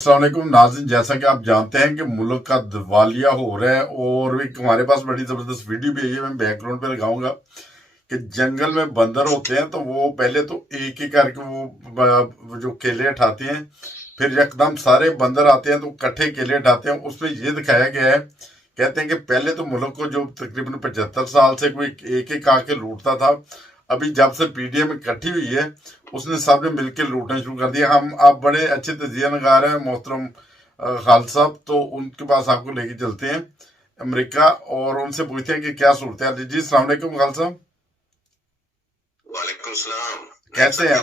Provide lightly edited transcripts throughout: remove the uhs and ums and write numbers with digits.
अस्सलाम वालेकुम नाज़रीन, जैसा कि आप जानते हैं कि मुल्क का दिवालिया हो रहा है और एक हमारे पास बड़ी ज़बरदस्त वीडियो भी है, मैं बैकग्राउंड पे लगाऊंगा कि जंगल में बंदर होते हैं तो वो पहले तो एक एक करके वो जो केले उठाते हैं, फिर एकदम सारे बंदर आते हैं तो इकट्ठे केले उठाते हैं। उसमें ये दिखाया गया है, कहते हैं कि पहले तो मुल्क को जो तकरीबन 75 साल से कोई एक एक आके लूटता था, अभी जब से पीडीएम इकट्ठी हुई है उसने सब ने मिलकर लूटना शुरू कर दिया। हम आप बड़े अच्छे तजिया नगार हैं मोहतरम खालिद साहब, तो उनके पास आपको लेके चलते हैं अमेरिका और उनसे पूछते हैं कि क्या सूरत है। जी अस्सलाम वालेकुम खालिद साहब। वालेकुम सलाम। कैसे हैं?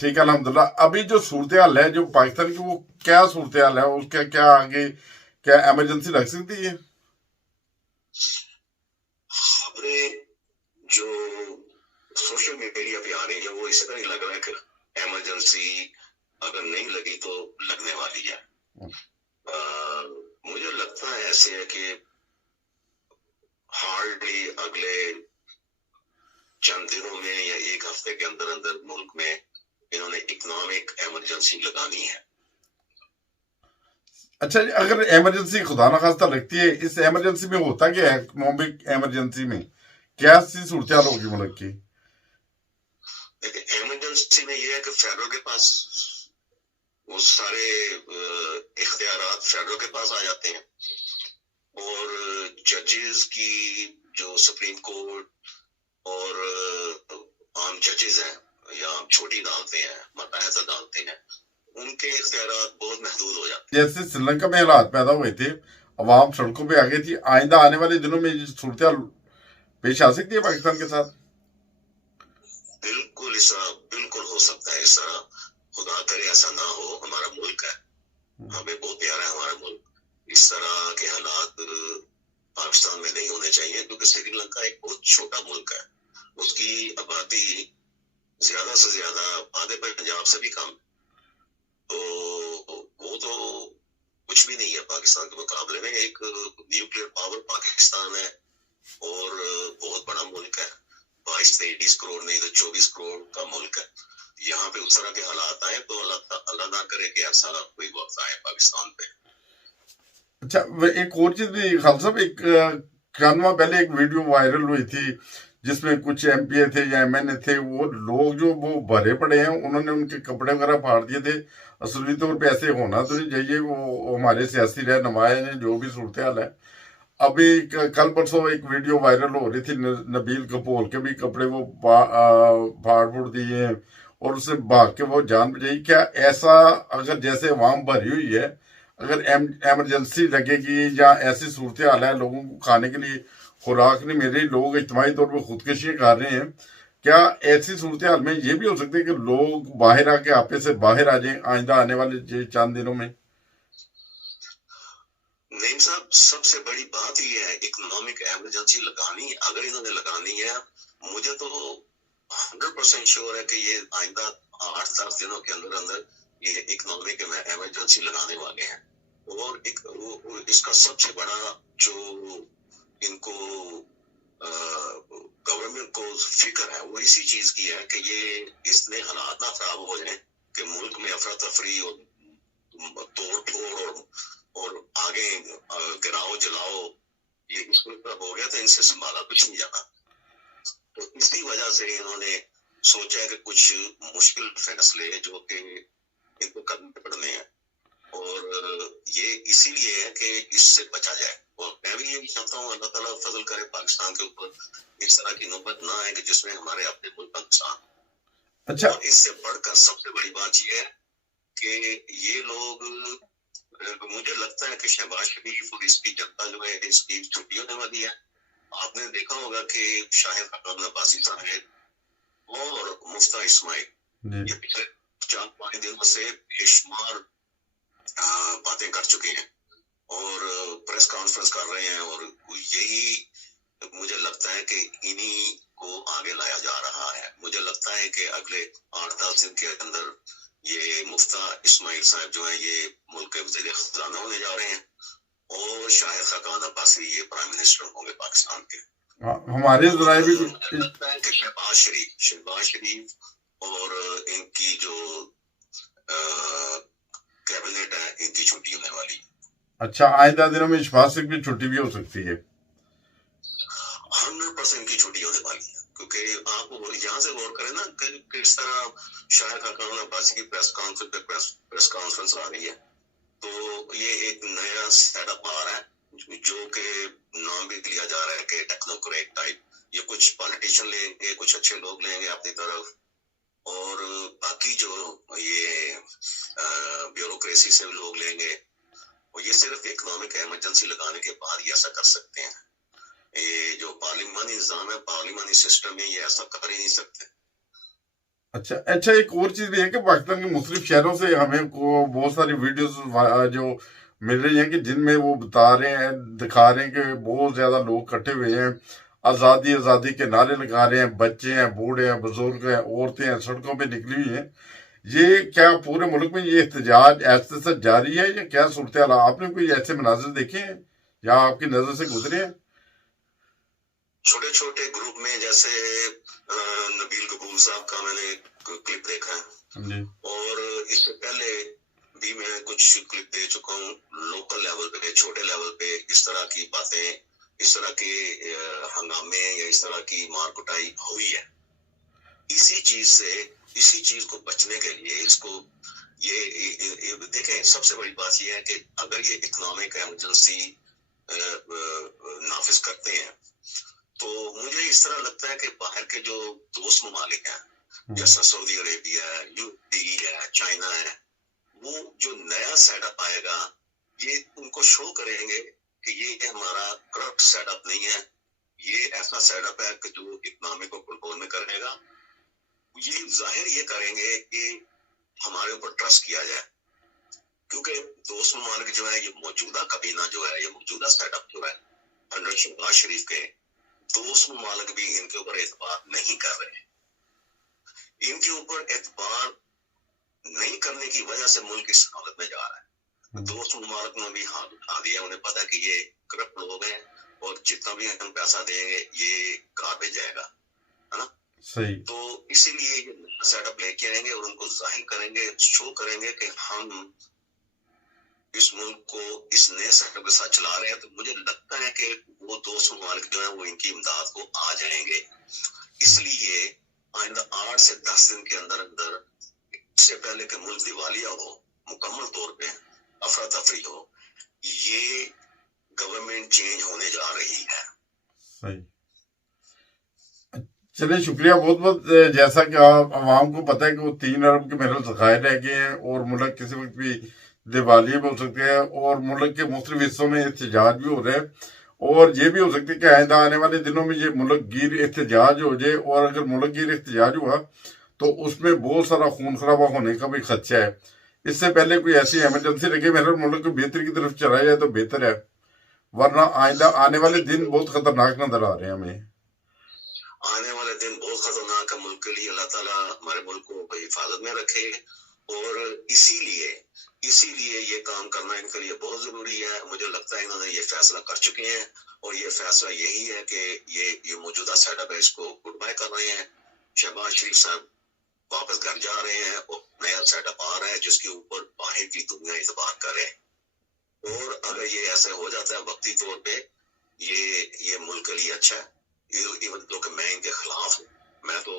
ठीक है अल्हम्दुलिल्लाह। अभी जो सूरत हाल है जो पाकिस्तान की, वो क्या सूरत हाल है, उसका क्या आगे क्या इमरजेंसी लग सकती है? खबरें जो सोशल मीडिया पे आ रही है वो इस तरह ही लग रहा है कि इमरजेंसी अगर नहीं लगी तो लगने वाली है। मुझे लगता है ऐसे है कि हार्डली अगले चंद दिनों में या एक हफ्ते के अंदर अंदर मुल्क में इन्होंने इकोनॉमिक इमरजेंसी लगानी है। अच्छा, अगर इमरजेंसी खुदा न खास्ता लगती है, इस इमरजेंसी में होता क्या है? इकोनॉमिक इमरजेंसी में क्या सी सूरत हाल होगी मुल्क की? इमरजेंसी में ये है कि फेडरल के पास वो सारे इख्तियारात फेडरल के पास आ जाते हैं और जजेस की जो सुप्रीम कोर्ट और आम जजेस हैं या छोटी अदालतें हैं, मतहत अदालतें हैं, उनके इख्तियारात बहुत महदूद हो जाते हैं। जैसे श्रीलंका में हालात पैदा हुए थे, अवाम सड़कों पे आ गई थी, आइंदा आने वाले दिनों में सूरत हाल पेश आ सकती है पाकिस्तान के साथ? बिल्कुल बिल्कुल हो सकता है इस तरह। खुदा करे ऐसा ना हो। हमारा मुल्क है, हमें बहुत प्यारा है हमारा मुल्क। इस तरह के हालात पाकिस्तान में नहीं होने चाहिए क्योंकि श्रीलंका एक बहुत छोटा मुल्क है। उसकी आबादी ज्यादा से ज्यादा आधे पंजाब से भी कम, तो वो तो कुछ भी नहीं है पाकिस्तान के मुकाबले में। एक न्यूक्लियर पावर पाकिस्तान है और बहुत बड़ा मुल्क है। 22-23 करोड़ नहीं तो 24 करोड़ का मुल्क है। यहाँ पे उस तरह के हालात आए तो अल्लाह ना करे कि ऐसा कोई वक्त आए पाकिस्तान पे। अच्छा, एक और चीज भी खालिद साहब, एक कानवा पहले एक वीडियो वायरल हुई थी जिसमें कुछ एमपीए थे या एमएनए थे, वो लोग जो वो भरे पड़े हैं, उन्होंने उनके कपड़े वगैरह फाड़ दिए थे। असली तौर पे ऐसे होना तो नहीं चाहिए। वो हमारे सियासी रहनुमा ने जो भी सूरत हाल है, अभी कल परसों एक वीडियो वायरल हो रही थी, नबील कपूर के भी कपड़े वो फाड़ फूड़ दिए और उससे भाग के वो जान बचाई। क्या ऐसा अगर जैसे अवाम भरी हुई है, अगर इमरजेंसी लगेगी या ऐसी सूरत हाल है, लोगों को खाने के लिए खुराक नहीं मिल रही, लोग इज्तिमाई तौर पर खुदकुशियां कर रहे हैं, क्या ऐसी सूरत हाल में ये भी हो सकता है कि लोग बाहर आके आपे से बाहर आ जाएं आइंदा आने वाले चंद दिनों में? नहीं साहब, सबसे बड़ी बात यह है इकोनॉमिक इमरजेंसी लगानी, अगर इन्होंने लगानी है, मुझे तो 100% श्योर है कि ये आइंदा 8-10 दिनों के अंदर अंदर ये इकोनॉमिक इमरजेंसी लगाने वाले हैं। और इसका सबसे बड़ा जो इनको गवर्नमेंट को फिक्र है वो इसी चीज की है कि ये इसने हालात ना खराब हो जाए कि मुल्क में अफरा तफरी और तोड़ फोड़ और आगे गिराओ जलाओ, ये इसको हो गया तो इनसे संभाला कुछ नहीं जाता। तो इसी वजह से इन्होंने सोचा है कि कुछ मुश्किल फैसले जो कि इनको करने पड़ने हैं और ये इसीलिए है कि इससे बचा जाए। और मैं भी यही चाहता हूँ अल्लाह ताला फजल करे पाकिस्तान के ऊपर इस तरह की नौबत ना आए कि जिसमें हमारे अपने मुल्क का नुकसान। अच्छा, और इससे बढ़कर सबसे बड़ी बात यह है कि ये लोग, मुझे लगता है कि शहबाज शरीफ और इसकी जनता जो है इसकी छुट्टी होने वाली है। आपने देखा होगा कि शाहिद खकान अब्बासी साहब और मुफ्ता इस्माइल ये पिछले 4-5 दिनों से बेशुमार बातें कर चुके हैं और प्रेस कॉन्फ्रेंस कर रहे हैं और यही मुझे लगता है कि इन्हीं को आगे लाया जा रहा है। मुझे लगता है कि अगले 8-10 दिन के अंदर ये मुफ्ता इस्माइल साहब जो है ये मुल्क के वज़ीर खजाना होने जा रहे हैं और शाहिद खकान अब्बासी ये प्राइम मिनिस्टर होंगे पाकिस्तान के। हमारे जराए भी लगता है कि शहबाज शरीफ और इनकी जो कैबिनेट है इनकी छुट्टी होने वाली। अच्छा, आइंदा दिनों में शहबाज शरीफ की छुट्टी भी हो सकती है? 100% की छुट्टी होने वाली है, क्योंकि आप यहाँ से गौर करें ना कि किस तरह शाहिद खाकान अब्बासी की प्रेस कॉन्फ्रेंस आ रही है, तो ये एक नया सेटअप आ रहा है जो कि नाम भी लिया जा रहा है कि टेक्नोक्रेट टाइप। ये कुछ पॉलिटिशियन लेंगे, कुछ अच्छे लोग लेंगे अपनी तरफ, और बाकी जो ये ब्यूरोक्रेसी से लोग लेंगे, और ये सिर्फ इकोनॉमिक इमरजेंसी लगाने के बाद ही ऐसा कर सकते हैं। ये जो पार्लिमानी निजाम है, पार्लिमानी सिस्टम है, ये ऐसा कर ही नहीं सकते। अच्छा, एक और चीज भी है कि पाकिस्तान के मुख्तलिफ शहरों से हमें को बहुत सारी वीडियोस जो मिल रही हैं कि जिनमें वो बता रहे हैं, दिखा रहे हैं कि बहुत ज्यादा लोग इकट्ठे हुए हैं, आज़ादी आज़ादी के नारे लगा रहे हैं, बच्चे हैं, बूढ़े हैं, बुजुर्ग हैं, औरतें हैं, सड़कों पे निकली हुई हैं। ये क्या पूरे मुल्क में ये एहतजाज ऐसे से जारी है या क्या सूरत हाल? आपने कोई ऐसे मनाजिर देखे हैं या आपकी नजर से गुजरे हैं? छोटे छोटे ग्रुप में, जैसे नबील कपूर साहब का मैंने क्लिप देखा है जी। और इससे पहले भी मैं कुछ क्लिप दे चुका हूँ लोकल लेवल पे, छोटे लेवल पे इस तरह की बातें, इस तरह के हंगामे या इस तरह की मार कुटाई हुई है। इसी चीज को बचने के लिए इसको ये देखें, सबसे बड़ी बात यह है कि अगर ये इकोनॉमिक इमरजेंसी नाफिज करते हैं तो मुझे इस तरह लगता है कि बाहर के जो दोस्त ममालिक हैं, जैसा सऊदी अरेबिया है, यूएई है, चाइना है, वो जो नया सेटअप आएगा ये उनको शो करेंगे कि ये हमारा करप्ट सेटअप नहीं है, ये ऐसा सेटअप है कि जो इकोनॉमी को कंट्रोल में करेगा। ये जाहिर ये करेंगे कि हमारे ऊपर ट्रस्ट किया जाए, क्योंकि दोस्त ममालिक जो है, ये मौजूदा कबीना जो है, ये मौजूदा सेटअप जो है अंडर शहबाज शरीफ के, दोस्त ममालिक भी इनके ऊपर एतबार नहीं कर रहे। इनके ऊपर एतबार नहीं करने की वजह से मुल्क इस हालत में जा रहा है। दोस्त ममालिक ने भी हाथ उठा दिया, उन्हें पता है कि ये करप्ट लोग हैं और जितना भी हम पैसा देंगे ये गार्बेज जाएगा, है ना। सही। तो इसीलिए ये सेटअप लेके आएंगे और उनको जाहिर करेंगे, शो करेंगे कि हम इस मुल्क को इस नए सेटअप के साथ चला रहे हैं। तो मुझे लगता है कि वो दोस्त ममालिक जो है वो इनकी इमदाद को आ जाएंगे। इसलिए आइंदा 8 से 10 दिन के अंदर अंदर, इससे पहले कि मुल्क दिवालिया हो, मुकम्मल तौर पे अफरा तफरी हो, ये गवर्नमेंट चेंज होने जा रही है। सही। चलिए, शुक्रिया बहुत बहुत। जैसा कि आप आवाम को पता है कि वो 3 अरब के मेरे ज़खायर रह गए हैं और मुल्क किसी वक्त भी दिवालिया भी हो सकते हैं और मुल्क के मुख्तलिफ हिस्सों में एहतजाज भी हो रहे हैं, और ये भी हो सकता है कि आइंदा आने वाले दिनों में ये मुल्क गिर एहतजाज हो जाए, और अगर मुल्क गिर एहतजाज हुआ तो उसमें बहुत सारा खून खराबा होने का भी खदशा है। इससे पहले कोई ऐसी इमरजेंसी लगे मेरे मुल्क को बेहतर की तरफ चलाया जाए तो बेहतर है, वरना आइंदा आने वाले दिन बहुत खतरनाक नजर आ रहे हैं हमें। आने वाले दिन बहुत खतरनाक है मुल्क के लिए। अल्लाह ताला हमारे मुल्क को हिफाजत में रखे, और इसीलिए ये काम करना इनके लिए बहुत जरूरी है। मुझे लगता है इन्होंने ये फैसला कर चुके हैं, और ये फैसला यही है कि ये मौजूदा सेटअप है, इसको गुड बाय कर रहे हैं। शहबाज शरीफ साहब वापस घर जा रहे हैं और नया सेटअप आ रहा है जिसके ऊपर बाहर की दुनिया इतबार करे। और अगर ये ऐसे हो जाता है वक्ती तौर पे, ये मुल्क के लिए अच्छा है। इवन तो कि मैं इनके खिलाफ हूँ, मैं तो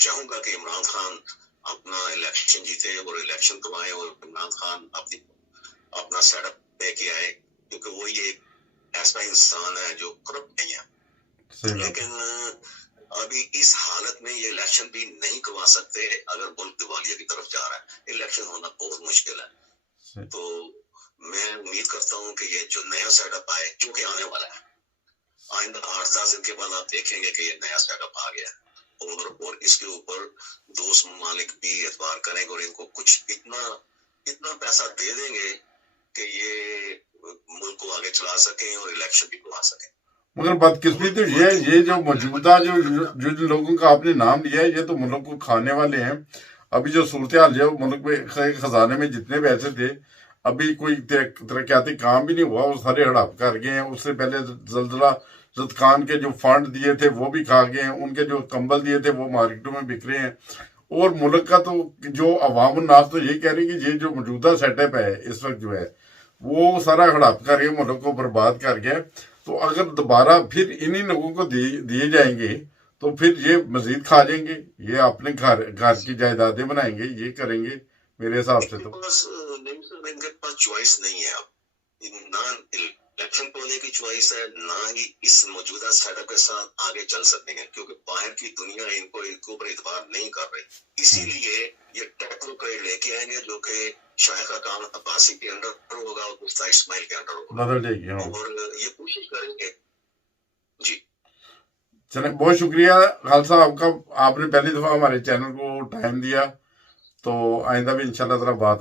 चाहूंगा कि इमरान खान अपना इलेक्शन जीते और इलेक्शन करवाए और इमरान खान अपना सेटअप लेके आए, क्योंकि वो ये ऐसा इंसान है जो करप्ट नहीं है। लेकिन अभी इस हालत में ये इलेक्शन भी नहीं करवा सकते अगर मुल्क दिवालिया की तरफ जा रहा है। इलेक्शन होना बहुत मुश्किल है। तो मैं उम्मीद करता हूँ कि ये जो नया सेटअप आए, जो कि आने वाला है, आइंदा 8-10 दिन के बाद आप देखेंगे कि ये नया सेटअप आ गया, और इसके ऊपर दोस्त ममालिक भी एतबार करेंगे और इनको कुछ इतना पैसा दे देंगे कि ये मुल्क को आगे चला सकें और इलेक्शन भी करवा सकें। मगर बदकिस्मती तो ये जो मौजूदा जो लोगों का आपने नाम लिया है, ये तो मुल्क को खाने वाले हैं। अभी जो सूरत हाल है, मुल्क में खजाने में जितने पैसे थे, अभी कोई तरक्याती काम भी नहीं हुआ, वो सारे हड़प कर गए हैं। उससे पहले जल्जला जदकान के जो फंड दिए थे वो भी खा गए हैं, उनके जो कंबल दिए थे वो मार्केटों में बिक रहे हैं, और मुल्क का तो जो अवाम उन्नास तो यही कह रही है कि ये जो मौजूदा सेटअप है इस वक्त जो है वो सारा हड़प करके मुल्क को बर्बाद कर गया। तो अगर दोबारा फिर इन्हीं लोगों को दिए जाएंगे तो फिर ये मजीद खा जाएंगे, ये अपने घर घर की जायदादें बनाएंगे, ये करेंगे मेरे हिसाब से। तो इनके पास चॉइस नहीं है अब, ना इलेक्शन को होने की चॉइस है, ना ही इस मौजूदा सेटअप के साथ आगे चल सकते हैं, क्योंकि बाहर की दुनिया इनको ऊपर इतबार नहीं कर रही। इसीलिए ये टेक्नोक्रेट लेके आएंगे जो कि शायद का काम अब्बासी के अंडर होगा और मुफ्ता इस्माइल के अंडर होगा, बदल जाएगी। और ये कोशिश करेंगे। जी चले, बहुत शुक्रिया खालसा आपका, आपने पहली दफा हमारे चैनल को टाइम दिया। तो आइंदा भी इंशाल्लाह ताला बात